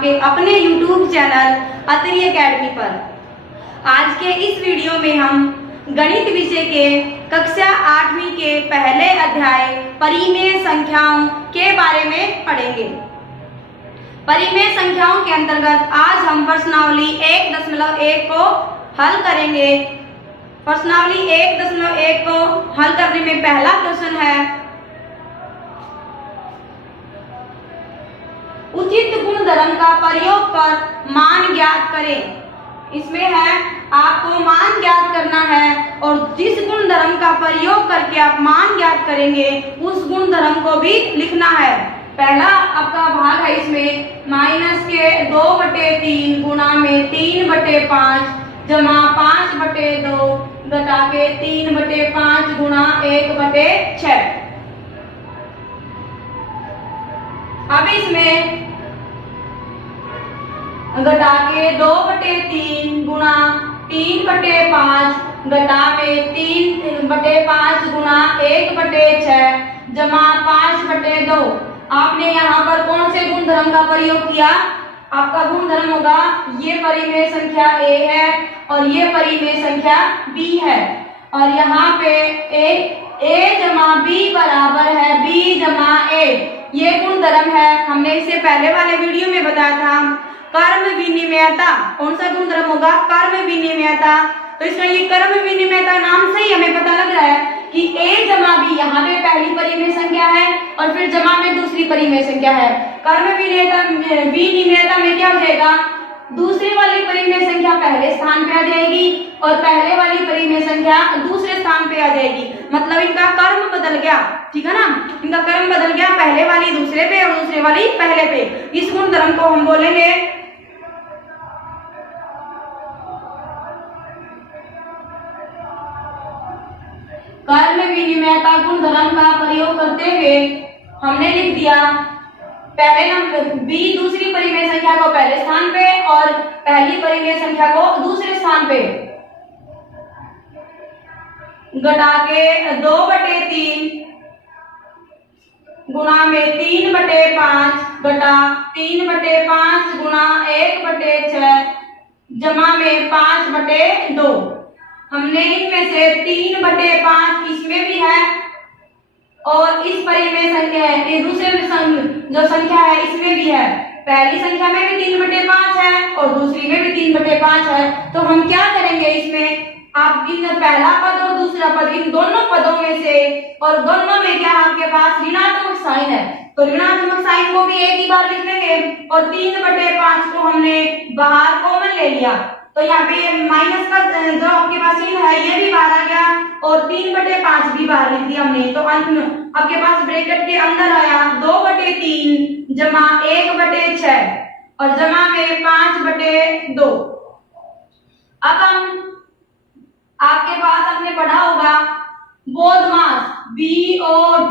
आपके अपने YouTube channel Atri academy पर। आज के इस वीडियो में हम गणित विषय के कक्षा 8वीं के पहले अध्याय परिमेय संख्याओं के बारे में पढ़ेंगे। परिमेय संख्याओं के अंतर्गत आज हम प्रश्नावली 1.1 को हल करेंगे। प्रश्नावली 1.1 को हल करने में पहला प्रश्न है, उचित गुणधर्म का प्रयोग कर मान ज्ञात करें। इसमें है आपको मान ज्ञात करना है और जिस गुणधर्म का प्रयोग करके आप मान ज्ञात करेंगे उस गुणधर्म को भी लिखना है। पहला आपका भाग है इसमें माइनस के 2/3 गुणा में 3/5 जमा 5/2 घटा के 3/5 गुणा 1/6। अब इसमें घटा के 2/3 गुणा 3/5 घटा में 3/5 गुणा 1/6 जमा 5/2। आपने यहाँ पर कौन से गुणधर्म का प्रयोग किया? आपका गुणधर्म होगा ये परिमेय संख्या a है और ये परिमेय संख्या b है और यहाँ पे a जमा b बराबर है b जमा a। ये गुणधर्म है, हमने इससे पहले वाले वीडियो में बताया था। कर्म विनिमयता कौन सा गुणधर्म होगा? कर्म विनिमयता। तो इसका ये कर्म विनिमयता नाम से ही हमें पता लग रहा है कि a जमा b यहाँ पे पहली परिमेय संख्या है और फिर जमा में दूसरी परिमेय संख्या है। कर्म विनिमयता में क्या हो जाएगा? दूसरी वाली परिमेय संख्या पहले स्थान पे आ जाएगी और पहले वाली परिमेय संख्या दूसरे स्थान पे आ जाएगी। मतलब इनका कर्म बदल गया, ठीक है ना? इनका कर्म बदल गया, पहले वाली दूसरे पे और दूसरे वाली पहले पे। इस गुणधर्म को हम बोलेंगे कर्म विनिमयता। गुणधर्म का प्रयोग करते हुए हमने लिख दिया पहले नंबर b दूसरी परिमेय संख्या को पहले स्थान पे और पहली परिमेय संख्या को दूसरे स्थान पे घटा के 2/3 गुणा में 3/5 घटा 3/5 गुणा 1/6 जमा में 5/2। हमने इनमें से 3/5 इसमें भी है और इस परिमेय संख्या है ये दूसरे जो संख्या है इसमें भी है। पहली संख्या में भी 3/5 है और दूसरी में भी 3/5 है। तो हम क्या करेंगे इसमें, आप इन पहला पद और दूसरा पद इन दोनों पदों में से और दोनों में क्या आपके पास ऋणात्मक साइन है तो ऋणात्मक साइन को भी एक ही बार लिख लेंगे और 3/5 को हमने बाहर कॉमन ले लिया। तो यहाँ पे माइनस का जो आपके पास चिन्ह है ये भी बाहर आ गया और 3/5 भी बाहर लिख दिया हमने। तो अंत में आपके पास ब्रैकेट के अंदर आया 2/3 जमा 1/6 और जमा में 5/2। अब हम आपके पास आपने पढ़ा होगा बोधमास BODMAS।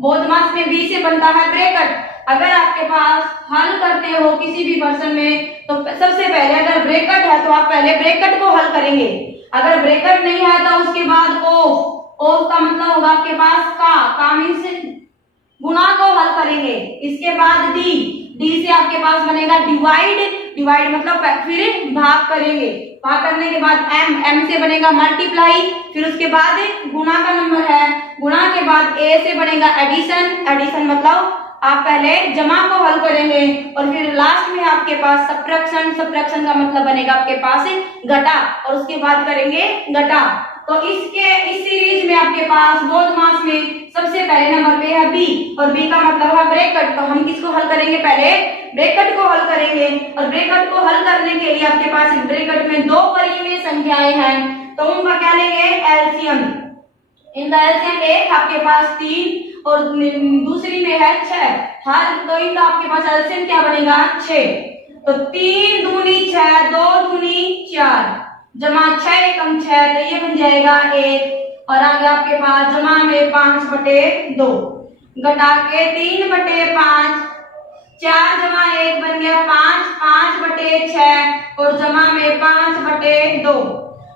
बोधमास में B से बनता है ब्रैकेट। अगर आपके पास हल करते हो किसी भी प्रश्न में तो सबसे पहले अगर ब्रैकेट है तो आप पहले ब्रैकेट को हल करेंगे। अगर ब्रैकेट नहीं है तो उसके बाद ऑफ का मतलब होगा आपके पास का मींस गुणा को हल करेंगे। इसके बाद डी से आपके पास बनेगा डिवाइड मतलब फिर भाग करेंगे। भाग करने के बाद एम से बनेगा मल्टीप्लाई। फिर उसके बाद गुणा का नंबर है, गुणा के बाद ए से बनेगा एडिशन मतलब आप पहले जमा को हल करेंगे और फिर लास्ट में आपके पास सब्ट्रैक्शन का मतलब बनेगा आपके पास घटा और उसके बाद करेंगे घटा। तो इस सीरीज में आपके पास बोधमास में सबसे पहले नंबर पे है बी और बी का मतलब है ब्रैकेट। तो हम किसको हल करेंगे? पहले ब्रैकेट को हल करेंगे और ब्रैकेट को हल करने के लिए आपके पास ब्रैकेट में दो परिमेय संख्याएं हैं तो उनका क्या लेंगे? एलसीएम। इनका एलसीएम एक आपके पास 3 और दूसरी में है 6। हर तो इनका आपके पास एलसीएम क्या बनेगा? 6। तो 3 दूनी 6 2 दूनी 4 जमा 6 एकम 6 तो ये बन जाएगा 1 और आगे आपके पास जमा में 5/2 घटा के 3/5 4 जमा 1 बन गया 5/6 और जमा में 5/2।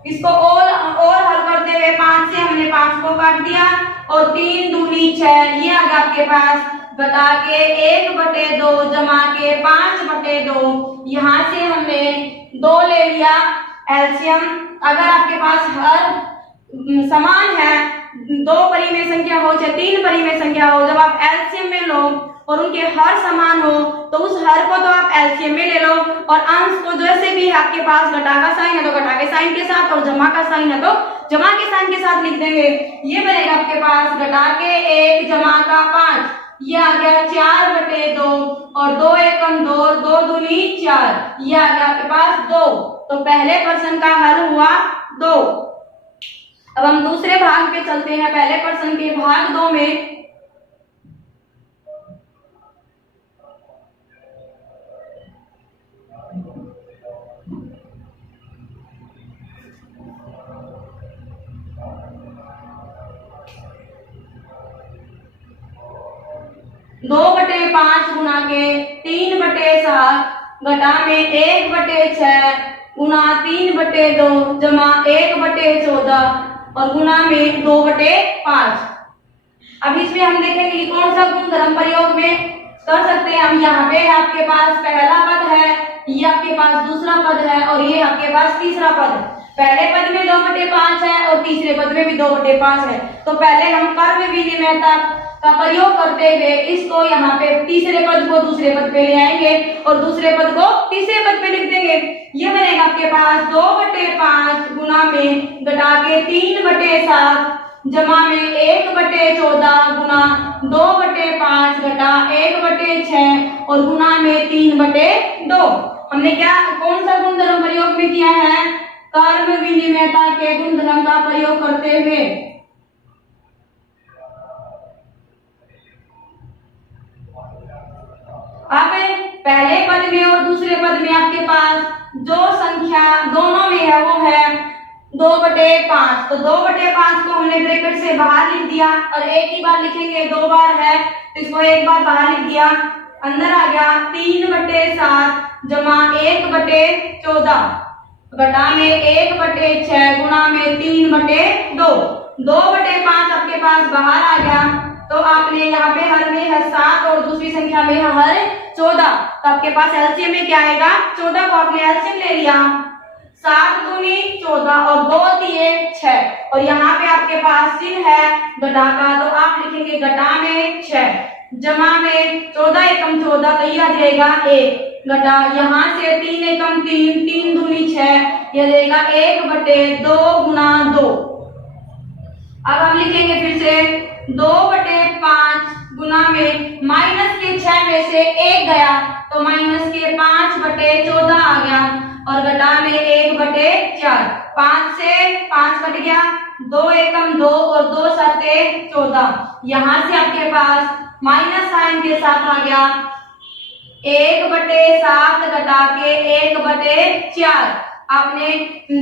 इसको और हल करते हुए 5 से हमने 5 को काट दिया और 3 दूनी 6 ये आ गया आपके पास घटा के 1/2 जमा के 5/2। यहाँ से हमने 2 ले लिया एलसीएम। अगर आपके पास हर समान है, 2 परिमेय संख्या हो चाहे 3 परिमेय संख्या हो, जब आप एलसीएम में लो और उनके हर समान हो तो उस हर को तो आप एलसीएम में ले लो और अंश को जैसे भी आपके पास घटा का साइन है तो घटा के साइन के साथ और जमा का साइन है तो जमा के साइन के साथ लिख देंगे। ये बनेगा आपके पास घटा के 1 जमा का 5, ये आ गया 4/2 और 2 एकम 2, 2 दूनी 4, ये आ गया आपके पास 2। तो पहले प्रश्न का हल हुआ 2। अब हम दूसरे भाग पे चलते हैं। पहले प्रश्न के भाग 2 में दो बटे 5 गुना के 3/7 घटा में 1/6 गुना 3/2 जमा 1/14 और गुना में 2/5। अब इसमें हम देखेंगे कि कौन सा गुणधर्म प्रयोग में कर सकते हैं हम। यहाँ पे आपके पास पहला पद है, ये आपके पास दूसरा पद है और ये आपके पास तीसरा पद है। पहले पद में 2/5 है और तीसरे पद में भी 2/5 है। तो पहले हम कर्म विनिमयता का प्रयोग करते हुए इसको यहाँ पे तीसरे पद को दूसरे पद पे ले आएंगे और दूसरे पद को तीसरे पद पे लिख देंगे। ये बनेगा आपके पास 2/5 गुना में घटा के 3/7 जमा में 1/14 गुना 2/5 घटा 1/6 और गुना में 3/2। हमने क्या कौन सा गुणधर्म प्रयोग में किया है? कर्म विनिमयता के गुणधर्म का प्रयोग करते हुए। अब पहले पद में और दूसरे पद में आपके पास जो संख्या दोनों में है वो है 2/5। तो 2/5 को हमने ब्रैकेट से बाहर लिख दिया और एक ही बार लिखेंगे, 2 बार है तो इसको एक बार बाहर लिख दिया। अंदर आ गया 3/7 जमा 1/14 घटा में 1/6 गुना में 3/2। 2/5 आपके पास बाहर आ गया तो आपने यहाँ पे हर में है 7 और दूसरी संख्या में है हर 14। तो आपके पास एलसीएम में क्या आएगा? 14 को आपने एलसीएम ले लिया, 7 दूनी 14 और 2 दिए 6 और यहाँ पे आपके पास चिन्ह है घटा का तो आप लिखेंगे घटा में 6 जमा में 14 एकम 14 तो यह आ जाएगा 1 घटा यहाँ से 3 एकम 3, 3 दूनी 6 यह देगा 1/2 गुना 2। अब हम लिखेंगे फिर से 2/5 गुना में माइनस के 6 में से 1 गया तो माइनस के 5/14 आ गया और घटा में 1/4। 5 से 5 कट गया, 2 एकम 2 और 2 सते 14। यहाँ से आपके पास माइनस साइन के साथ आ गया 1/7 घटा के 1/4। आपने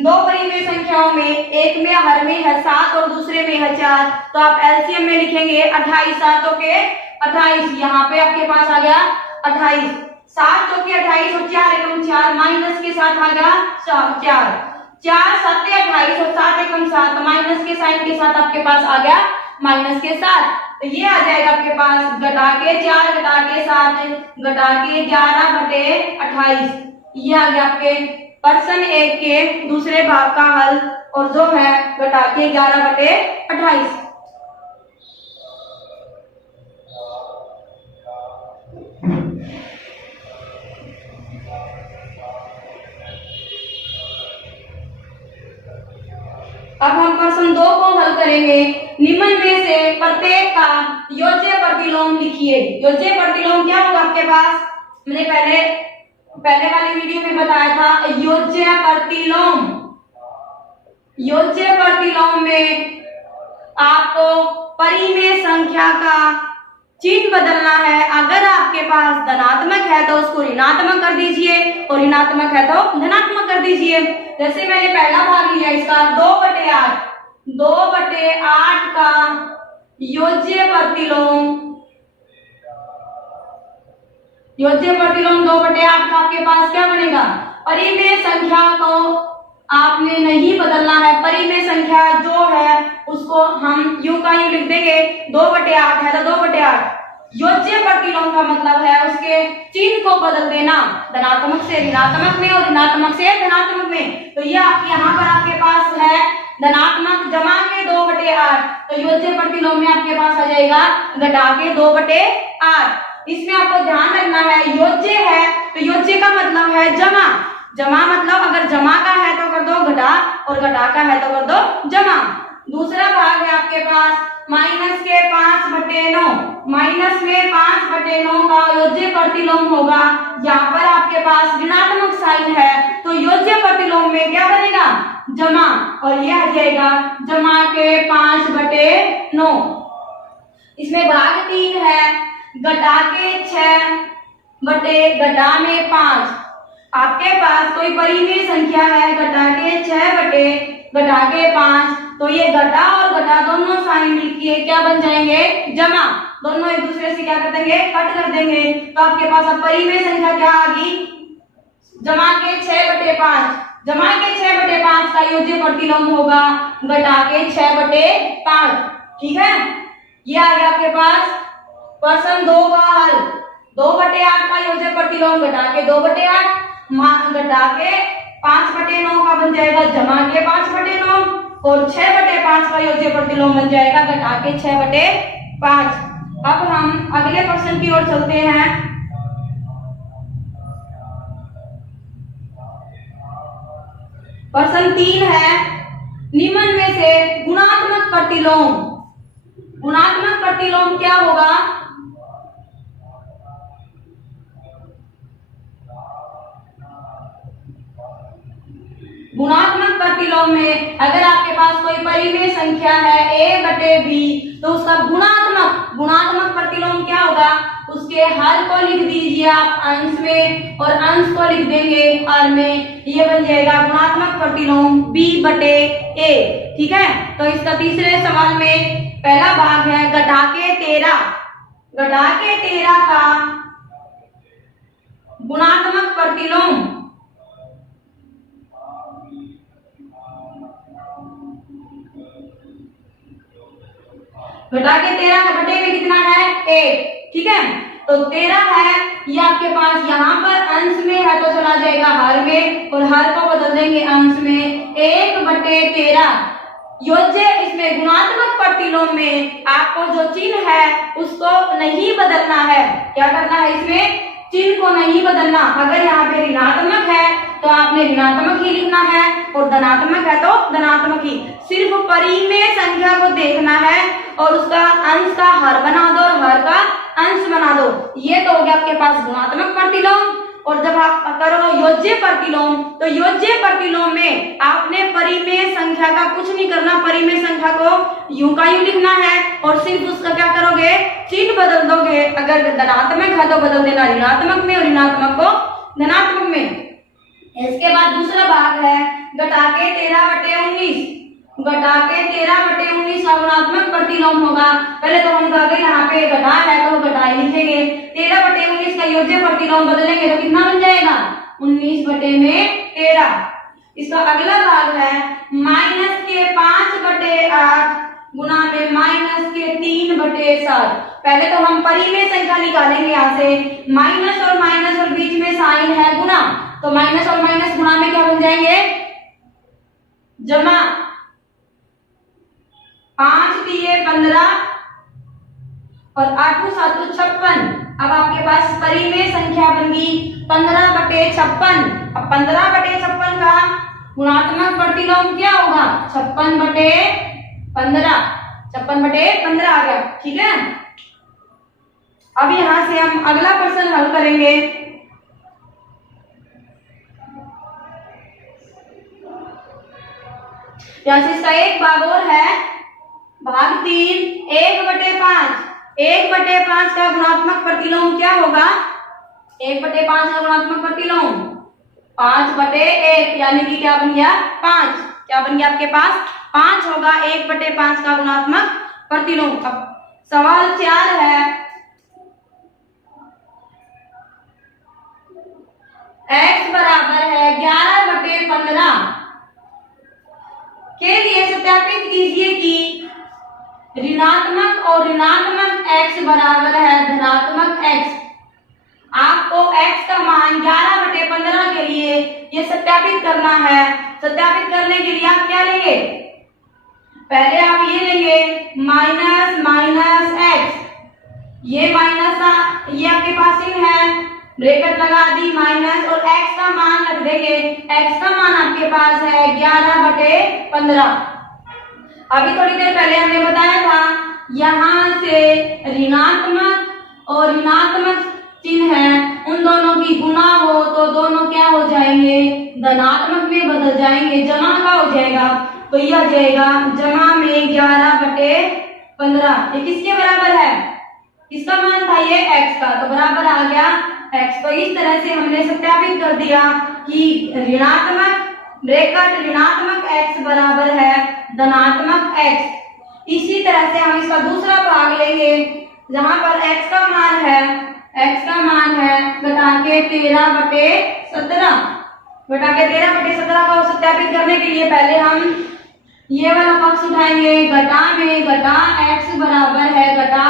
2 परिमेय संख्याओं में एक में हर में है 7 और दूसरे में है 4 तो आप एलसीएम में लिखेंगे 28 7 के 28। यहाँ पे आपके पास आ गया 28, 7 चौके 28 और 4 एकम 4 माइनस के साथ आ गया 4, 4 7 28 और 7 एकम 7 माइनस के साइन के साथ आपके पास आ गया माइनस के 7। तो ये आ जाएगा आपके पास घटा के 4 घटा के 7 घटा के 11/28। ये आ गया आपके प्रश्न 1 के दूसरे भाग का हल और जो है घटा के 11/28। अब हम प्रश्न 2 को हल करेंगे। निम्न में से प्रत्येक का योज्य प्रतिलोम लिखिए। योज्य प्रतिलोम क्या होगा आपके पास? मैंने पहले वाली वीडियो में बताया था योज्य प्रतिलोम। योज्य प्रतिलोम में आपको परिमेय संख्या का चिन्ह बदलना है। अगर आपके पास धनात्मक है तो उसको ऋणात्मक कर दीजिए और ऋणात्मक है तो धनात्मक कर दीजिए। जैसे मैंने पहला भाग लिया इसका 2/8, 2/8 का योज्य प्रतिलोम, योज्य प्रतिलोम 2/8 का आपके पास क्या बनेगा? परिमेय संख्या को आपने नहीं बदलना है। परिमेय संख्या जो है उसको हम यूं का यूं लिख देंगे, 2/8 है तो 2/8। योज्य प्रतिलोम का मतलब है उसके चिन्ह को बदल देना, धनात्मक से ऋणात्मक में और ऋणात्मक से धनात्मक में। तो ये यहाँ पर आपके पास है धनात्मक जमा के 2/8, तो योज्य प्रतिलोम में आपके पास आ जाएगा घटा के 2/8। इसमें आपको ध्यान रखना है योज्य है तो योज्य का मतलब है जमा, जमा मतलब अगर जमा का है तो कर दो घटा और घटा का है तो कर दो जमा। दूसरा भाग है आपके पास माइनस के 5/9, माइनस में 5/9 का योज्य प्रतिलोम होगा। यहाँ पर आपके पास ऋणात्मक साइन है तो योज्य प्रतिलोम में क्या बनेगा जमा, और ये आ जाएगा जमा के 5/9। इसमें भाग 3 है घटा के 6/घटा में 5। आपके पास कोई परिमेय संख्या है घटा के 6/घटा के 5, तो ये घटा और घटा दोनों साइन लिखिए क्या बन जाएंगे जमा, दोनों एक दूसरे से क्या कर देंगे कट कर देंगे। तो आपके पास अब परिमेय संख्या क्या आ गई जमा के 6/5, जमा के 6/5 का योज्य प्रतिलोम होगा घटा के 6/5। ठीक है, ये आ गया आपके पास प्रश्न 2 का हल। 2/8 का योज्य प्रतिलोम घटा के 2/8, घटा के 5/9 का बन जाएगा जमा के 5/9, और 6/5 का योज्य प्रतिलोम बन जाएगा घटा के 6/5। अब हम अगले प्रश्न की ओर चलते हैं। प्रश्न 3 है निम्न में से गुणात्मक प्रतिलोम, गुणात्मक प्रतिलोम क्या होगा? गुणात्मक प्रतिलोम में अगर आपके पास कोई परिमेय संख्या है a/b तो उसका गुणात्मक प्रतिलोम क्या होगा? उसके हल को लिख दीजिए आप अंश में और अंश को लिख देंगे हल में, ये बन जाएगा गुणात्मक प्रतिलोम b/a। ठीक है, तो इसका तीसरे सवाल में पहला भाग है घटा के 13, घटा के 13 का गुणात्मक प्रतिलोम। घटा के 13 घटे में कितना है 1। ठीक है, तो 13 है ये आपके पास यहाँ पर अंश में है तो चला जाएगा हर में, और हर को बदल देंगे अंश में 1/13। योज्य इसमें गुणात्मक प्रतिलोम में आपको जो चिन्ह है उसको नहीं बदलना है। क्या करना है? इसमें चिन्ह को नहीं बदलना। अगर यहाँ पे ऋणात्मक है तो आपने ऋणात्मक ही लिखना है और धनात्मक है तो धनात्मक ही। सिर्फ परिमेय संख्या को देखना है और उसका अंश का हर बना दो और हर का अंश बना दो। ये तो हो गया आपके पास गुणात्मक प्रतिलोम। और जब आप करो योज्य प्रतिलोम तो योज्य प्रतिलोम में आपने परिमेय संख्या का कुछ नहीं करना, परिमेय संख्या को यूं का यूं लिखना है और सिर्फ उसका क्या करोगे चिन्ह बदल दोगे। अगर धनात्मक है तो बदल देना ऋणात्मक में और ऋणात्मक को धनात्मक में। इसके बाद दूसरा भाग है घटा के 13/19, घटा के 13/19 का गुणात्मक प्रतिलोम होगा। पहले तो हम अगर यहाँ पे घटा है तो घटा ही लिखेंगे। 13/19 का योज्य प्रतिलोम बदलेंगे तो कितना बन जाएगा 19/13। इसका अगला भाग है माइनस के 5/8 गुना में माइनस के 3/7। पहले तो हम परिमेय संख्या निकालेंगे यहाँ से, माइनस और बीच में साइन है गुना, तो माइनस और माइनस गुणा में क्या बन जाएंगे जमा। 5 दिए 15 और 8 7 56। अब आपके पास परिमेय संख्या बन गई 15/56। अब 15/56 का गुणात्मक प्रतिलोम क्या होगा 56/15, 56/15 आ गया। ठीक है, अब यहां से हम अगला प्रश्न हल करेंगे। यहाँ से इसका एक भाग और है, भाग 3 1/5। 1/5 का गुणात्मक प्रतिलोम क्या होगा? 1/5 का गुणात्मक प्रतिलोम 5/1, यानी कि क्या बन गया 5। क्या बन गया आपके पास 5 होगा 1/5 का गुणात्मक प्रतिलोम। अब सवाल 4 है x बराबर है 11/15 के लिए सत्यापित कीजिए कि ऋणात्मक और ऋणात्मक x बराबर है धनात्मक x। आपको x का मान 11/15 के लिए ये सत्यापित करना है। सत्यापित करने के लिए आप क्या लेंगे, पहले आप ये लेंगे माइनस माइनस x, ये माइनस ये आपके पास चिन्ह है, ब्रैकेट लगा दी माइनस और x का मान रख देंगे। x का मान आपके पास है 11/15। अभी थोड़ी देर पहले हमने बताया था यहाँ से ऋणात्मक और ऋणात्मक चिन्ह है, उन दोनों की गुणा हो तो दोनों क्या हो जाएंगे, धनात्मक में बदल जाएंगे, जमा का हो जाएगा। तो यह आ जाएगा जमा में 11/15। ये किसके बराबर है, किसका मान था, ये x का, तो बराबर आ गया x। तो इस तरह से हमने सत्यापित कर दिया कि ऋणात्मक ब्रैकेट ऋणात्मक x बराबर है धनात्मक x। इसी तरह से हम इसका दूसरा भाग लेंगे जहां पर x का मान है घटा के 13/17। घटा के 13/17 को सत्यापित करने के लिए पहले हम ये वाला पक्ष उठाएंगे, घटा में घटा x बराबर है घटा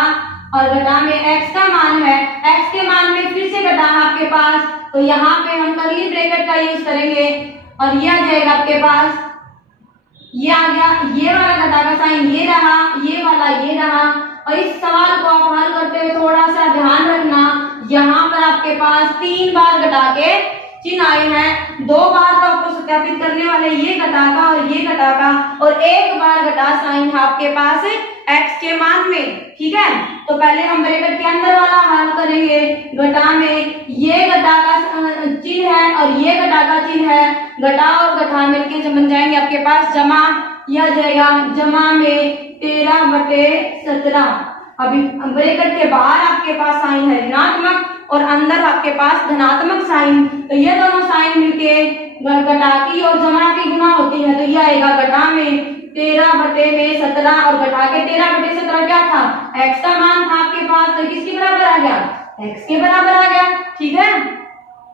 और घटा में x का मान है, x के मान में फिर से घटा आपके पास, तो यहाँ पे हम कर्ली ब्रैकेट का यूज करेंगे और ये आ जाएगा आपके पास, ये आ गया, ये वाला घटा का साइन ये रहा, ये वाला ये रहा। और इस सवाल को आप हल करते हुए थोड़ा सा ध्यान रखना, यहाँ पर आपके पास 3 बार घटा के चिन्ह आए हैं, 2 बार तो आपको सत्यापित करने वाले ये घटा का और ये घटा का, और 1 बार घटा साइन है आपके पास x के मान में। ठीक है, तो पहले हम ब्रैकेट के अंदर वाला हल करेंगे। घटा में ये घटा का चिन्ह है और ये घटा का चिन्ह है, घटा और घटा मिलके जब बन जाएंगे आपके पास जमा, यह जाएगा जमा में 13/17। अभी ब्रैकेट के बाहर आपके पास साइन है ऋणात्मक और अंदर आपके पास धनात्मक साइन, तो ये दोनों साइन मिलके घटा की और जमा की गुणा होती है, तो ये आएगा घटा में 13/17 और घटा के 13/17 क्या था, x का मान था आपके पास, तो किसके बराबर आ गया, x के बराबर आ गया। ठीक है,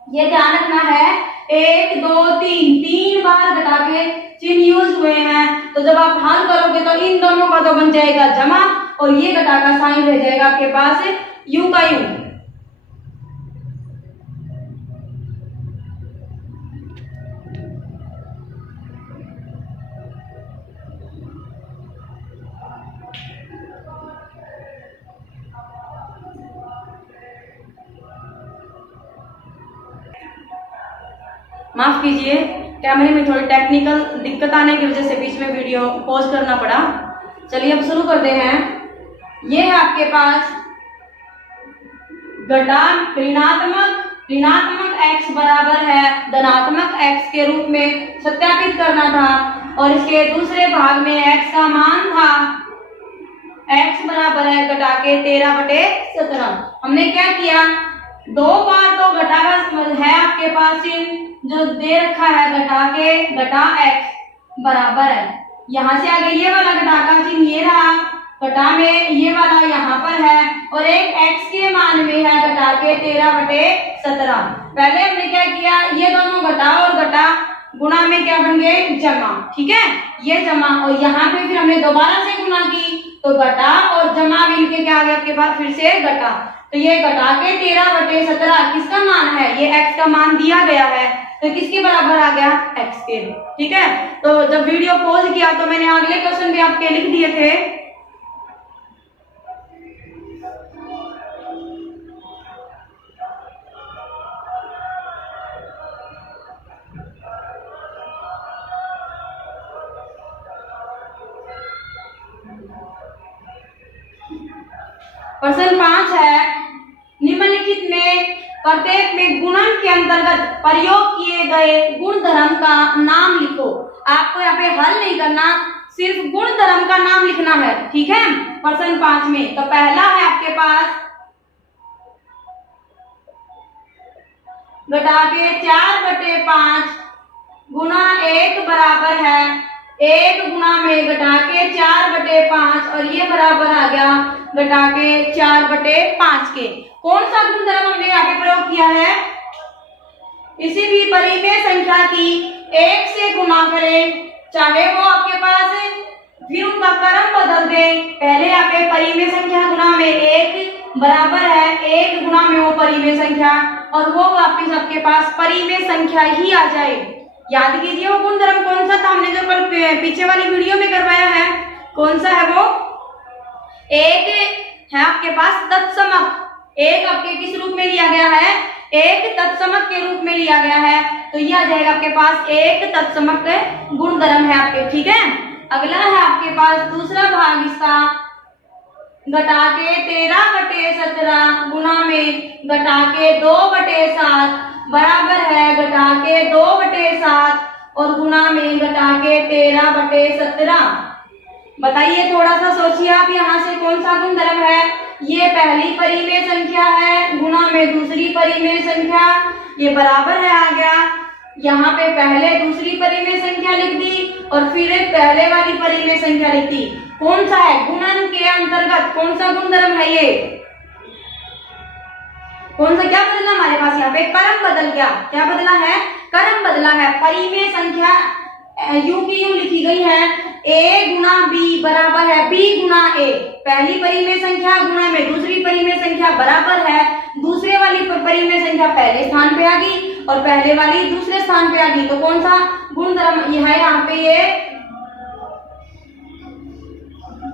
ये ध्यान रखना है, 1 2 3 बार घटा के चिन्ह यूज हुए हैं, तो जब आप हल करोगे तो इन दोनों का तो बन जाएगा जमा और ये घटा का साइन रह जाएगा आपके पास u का u। माफ कीजिए, कैमरे में थोड़ी टेक्निकल दिक्कत आने की वजह से बीच में वीडियो पॉज करना पड़ा। चलिए अब शुरू करते हैं। ये है आपके पास घटा ऋणात्मक x बराबर है धनात्मक x के रूप में सत्यापित करना था, और इसके दूसरे भाग में x का मान था, x बराबर है घटा के 13/17। हमने क्या किया, 2 बार तो घटा का है आपके पास चिन्ह जो दे रखा है, घटा के घटा x बराबर है, यहाँ से आगे ये वाला घटा का चिन्ह ये रहा, घटा में ये वाला यहाँ पर है और एक x के मान में है घटा के 13/17। पहले हमने क्या किया, ये दोनों घटा और घटा गुणा में क्या बन गए, जमा। ठीक है, ये जमा और यहाँ पे फिर हमने दोबारा से गुणा की, तो घटा और जमा मिलके क्या आ गया आपके पास, फिर से घटा, तो ये घटा के 13/17 किसका मान है, ये x का मान दिया गया है, तो किसके बराबर आ गया, x के। ठीक है, तो जब वीडियो पॉज किया तो मैंने अगले क्वेश्चन भी आपके लिख दिए थे। प्रश्न 5 है, निम्नलिखित में प्रत्येक में गुणन के अंतर्गत प्रयोग किए गए गुणधर्म का नाम लिखो। आपको यहाँ पे हल नहीं करना, सिर्फ गुणधर्म का नाम लिखना है। ठीक है, प्रश्न 5 में तो पहला है आपके पास घटा के 4/5 गुना 1 बराबर है 1 गुना में घटा के 4/5 और ये बराबर आ गया घटा के 4/5 के। कौन सा गुणधर्म हमने यहाँ पे प्रयोग किया है, किसी भी परिमेय संख्या की 1 से गुणा करें, चाहे वो आपके पास फिर उनका क्रम बदल दें। पहले यहाँ पे परिमेय संख्या गुना में 1 बराबर है 1 गुना में वो परिमेय संख्या, और वो वापिस आपके पास परिमेय संख्या ही आ जाए। याद कीजिए वो गुणधर्म कौन सा था, हमने जो कल पीछे वाली वीडियो में करवाया है, कौन सा है वो? एक है आपके पास तत्समक। एक आपके किस रूप में लिया गया है? एक तत्समक के रूप में लिया गया है, तो यह आ जाएगा आपके पास एक तत्समक गुणधर्म है आपके। ठीक है, अगला है आपके पास दूसरा भाग इसका, घटा के 13/17 गुना में घटा के 2/7 बराबर है घटा के 2/7 और गुना में घटा के 13/17। बताइए, थोड़ा सा सोचिए आप, यहाँ से कौन सा गुणधर्म है? ये पहली परिमेय संख्या है गुना में दूसरी परिमेय संख्या, ये बराबर है आ गया। यहाँ पे पहले दूसरी परिमेय संख्या लिख दी और फिर पहले वाली परिमेय संख्या लिख दी। कौन सा है? गुणन के अंतर्गत कौन सा गुणधर्म है ये? कौन सा? क्या बदला हमारे पास यहाँ पे? क्रम बदल गया। क्या बदला है? क्रम बदला है। परिमेय संख्या यू की यू लिखी गई है, a गुना b बराबर है b गुना a। पहली परिमेय संख्या गुना में दूसरी परिमेय संख्या बराबर है, दूसरे वाली परिमेय संख्या पहले स्थान पे आ गई और पहले वाली दूसरे स्थान पे आ गई। तो कौन सा गुणधर्म यह है यहाँ पे? ये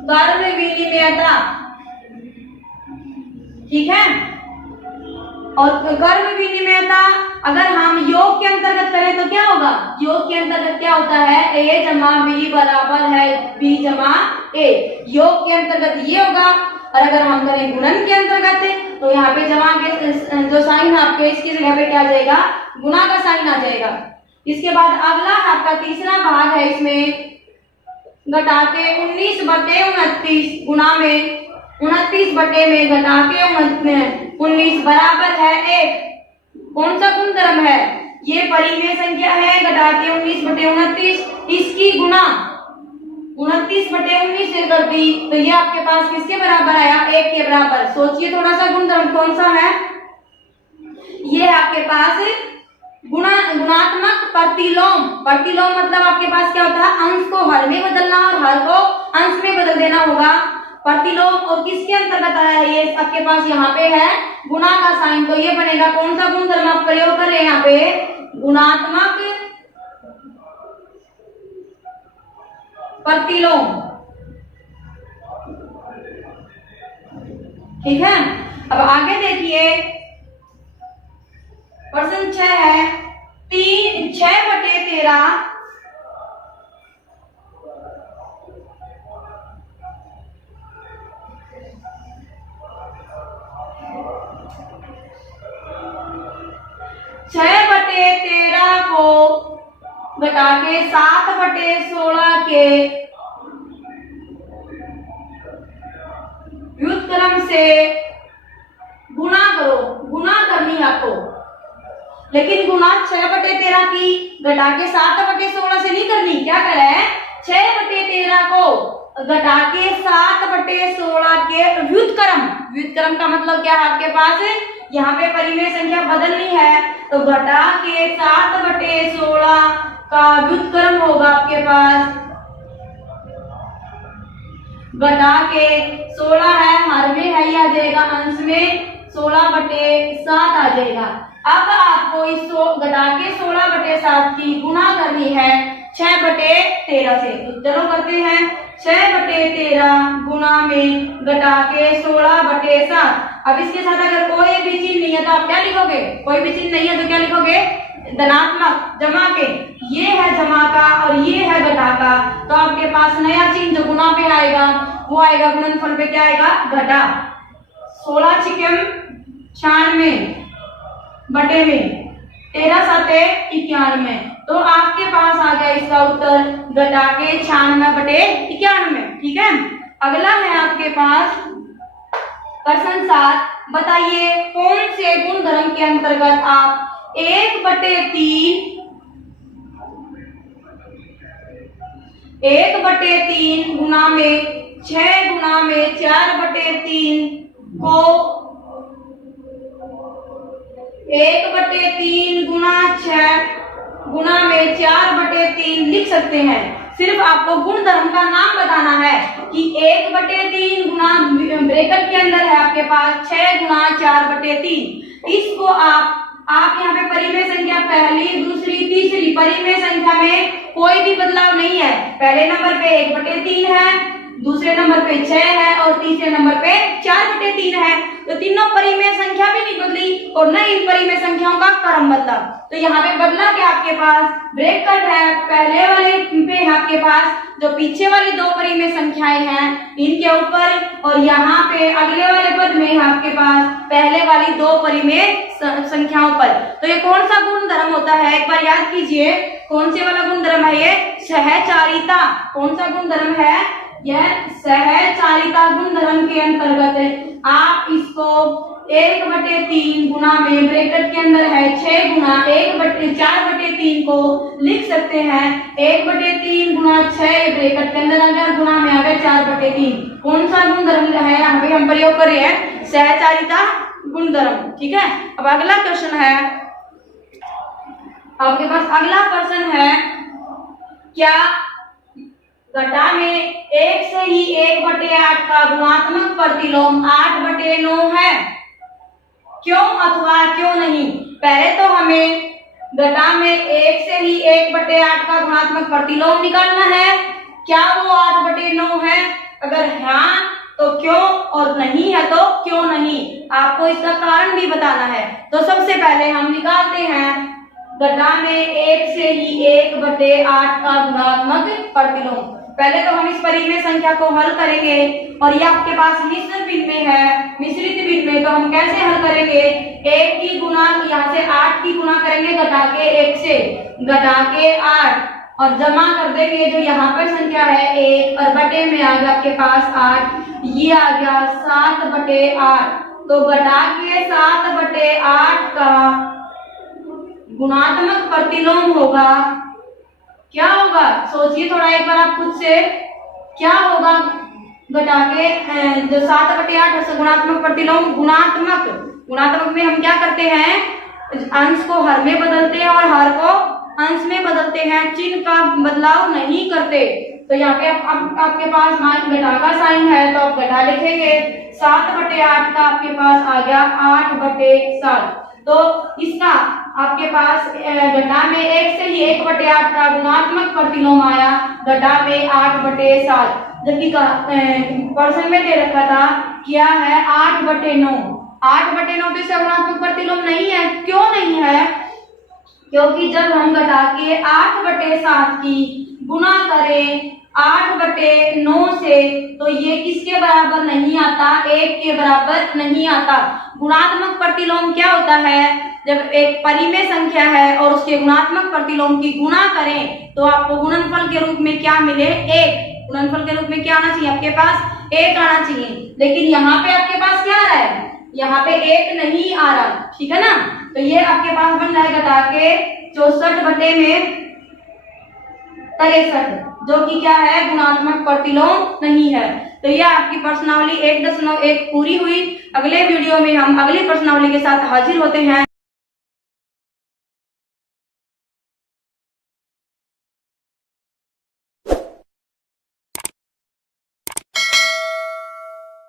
कर्म विनिमयता। ठीक है, और कर्म विनिमयता अगर हम योग के अंतर्गत करें तो क्या होगा? योग के अंतर्गत क्या होता है? a जमा b बराबर है b जमा a। योग के अंतर्गत ये होगा, और अगर हम करें गुणन के अंतर्गत तो यहाँ पे जमा के जो साइन आपके इसकी जगह पे क्या आ जाएगा? गुना का साइन आ जाएगा। इसके बाद अगला आपका तीसरा भाग है, इसमें घटा के 19/29 गुना में 29 बटे में घटा के 19 बराबर है 1। कौन सा गुणधर्म है? ये परिमेय संख्या है, घटा के 19/29, इसकी गुना 29/19 से कर दी तो ये आपके पास किसके बराबर आया? 1 के बराबर। सोचिए थोड़ा सा गुणधर्म कौन सा है? ये आपके पास गुणात्मक प्रतिलोम। प्रतिलोम मतलब आपके पास क्या होता है? अंश को हर में बदलना और हर को अंश में बदल देना होगा। प्रतिलोम और किसके अंतर्गत आया है? ये आपके पास यहाँ पे है गुणा का साइन, तो ये बनेगा कौन सा गुणधर्म आप प्रयोग कर रहे हैं यहाँ पे? गुणात्मक प्रतिलोम। ठीक है, अब आगे देखिए प्रश्न 6 है, 6/13 6/13 को घटा के 7/16 के व्युत्क्रम से गुणा करो। गुणा करनी है आपको, लेकिन गुणा 6/13 की घटा के 7/16 से नहीं करनी। क्या करा है? 6/13 को घटा के 7/16 के व्युत्क्रम। व्युत्क्रम का मतलब क्या है आपके पास? यहाँ पे परिमेय संख्या बदलनी है, तो घटा के 7/16 का व्युत्क्रम होगा आपके पास। घटा के 16 है, हर में है, आ जाएगा अंश में 16/7 आ जाएगा। अब आपको इस घटा के 16/7 की गुणा करनी है 6/13 से। तो चलो करते हैं, 6/13 गुणा में घटा के 16/7। अब इसके साथ अगर कोई भी चिन्ह नहीं है तो आप क्या लिखोगे? कोई भी चिन्ह नहीं है तो क्या लिखोगे? धनात्मक जमा के। ये है जमा का और ये है घटा का, तो आपके पास नया चिन्ह जो गुणा पे आएगा वो आएगा गुणनफल पे क्या आएगा? घटा। 16 छिकम 96 बटे में 13 7 91, तो आपके पास आ गया इसका उत्तर घटा के 96/91। ठीक है, अगला है आपके पास प्रश्न 7। बताइए कौन से गुणधर्म के अंतर्गत आप 1/3 गुना में 6 गुना में 4/3 को 1/3 गुना 6 गुना में 4/3 लिख सकते हैं। सिर्फ आपको गुण धर्म का नाम बताना है कि 1/3 गुना ब्रैकेट के अंदर है आपके पास 6 गुना 4/3। इसको आप यहाँ पे परिमेय संख्या पहली, दूसरी, तीसरी परिमेय संख्या में कोई भी बदलाव नहीं है। पहले नंबर पे 1/3 है, दूसरे नंबर पे 6 है और तीसरे नंबर पे 4/3 है। तो तीनों परिमेय संख्या भी नहीं बदली और न इन परिमेय संख्याओं का क्रम बदला। तो यहाँ पे बदला क्या आपके पास ब्रैकेट है, पहले वाले पे है आपके पास जो पीछे वाली दो परिमेय संख्याएं हैं इनके ऊपर, और यहाँ पे अगले वाले पद में है आपके पास पहले वाली दो परिमेय संख्याओं पर। तो ये कौन सा गुण धर्म होता है, एक बार याद कीजिए, कौन से वाला गुण धर्म है ये, सहचारिता। कौन सा गुण धर्म है, यह सहचारिता गुण धर्म के अंतर्गत है। आप इसको 1/3 गुना में ब्रैकेट के अंदर है 6 गुना 4/3 को लिख सकते हैं 1/3 गुना 6 ब्रैकेट के अंदर आ गया, गुना में आ गया 4/3। कौन सा गुण धर्म है यहाँ पे हम प्रयोग कर रहे हैं, सहचारिता गुण धर्म। ठीक है, अब अगला क्वेश्चन है आपके पास, अगला प्रश्न है, क्या घटा में 1 से ही 1/8 का गुणात्मक प्रतिलोम 8/9 है, क्यों अथवा क्यों नहीं। पहले तो हमें घटा में 1 से ही 1/8 का गुणात्मक प्रतिलोम निकालना है, क्या वो 8/9 है, अगर हाँ तो क्यों और नहीं है तो क्यों नहीं, आपको इसका कारण भी बताना है। तो सबसे पहले हम निकालते हैं घटा में 1 से ही 1/8 का गुणात्मक प्रतिलोम। पहले तो हम इस परिमेय संख्या को हल करेंगे और ये आपके पास मिश्रित भिन्न में है, मिश्रित भिन्न में तो हम कैसे हल करेंगे, 1 की गुना यहाँ से 8 की गुना करेंगे घटा के 1 से, घटा के 8 और जमा कर देंगे जो यहाँ पर संख्या है 1 और बटे में आ गया आपके पास 8, ये आ गया 7/8। तो घटा के 7/8 का गुणात्मक प्रतिलोम होगा, क्या होगा, सोचिए थोड़ा एक बार आप खुद से, क्या होगा घटा के जो 7/8 गुणात्मक प्रतिलोम, गुणात्मक में हम क्या करते हैं, अंश को हर में बदलते हैं और हर को अंश में बदलते हैं, चिन्ह का बदलाव नहीं करते। तो यहाँ पे आपके पास घटा का साइन है तो आप घटा लिखेंगे, 7/8 का आपके पास आ गया 8/7। तो इसका आपके पास घटा में 1 से ही 1/8 का गुणात्मक प्रतिलोम आया, घटा में 8/7, जबकि प्रश्न में दे रखा था क्या है 8/9। 8/9 तो इसका गुणात्मक प्रतिलोम नहीं है, क्यों नहीं है, क्योंकि जब हम घटा के 8/7 की गुना करें 8/9 से तो ये किसके बराबर नहीं आता, 1 के बराबर नहीं आता। गुणात्मक प्रतिलोम क्या होता है, जब एक परिमेय संख्या है और उसके गुणात्मक प्रतिलोम की गुणा करें तो आपको गुणनफल के रूप में क्या मिले, 1। गुणनफल के रूप में क्या आना चाहिए, आपके पास 1 आना चाहिए, लेकिन यहाँ पे आपके पास क्या आ रहा है, यहाँ पे 1 नहीं आ रहा, ठीक है ना। तो ये आपके पास बन जाएगा घटा के 64 बटे में 63, जो कि क्या है गुणात्मक प्रतिलोम नहीं है। तो यह आपकी प्रश्नावली 1.1 पूरी हुई। अगले वीडियो में हम अगली प्रश्नावली के साथ हाजिर होते हैं।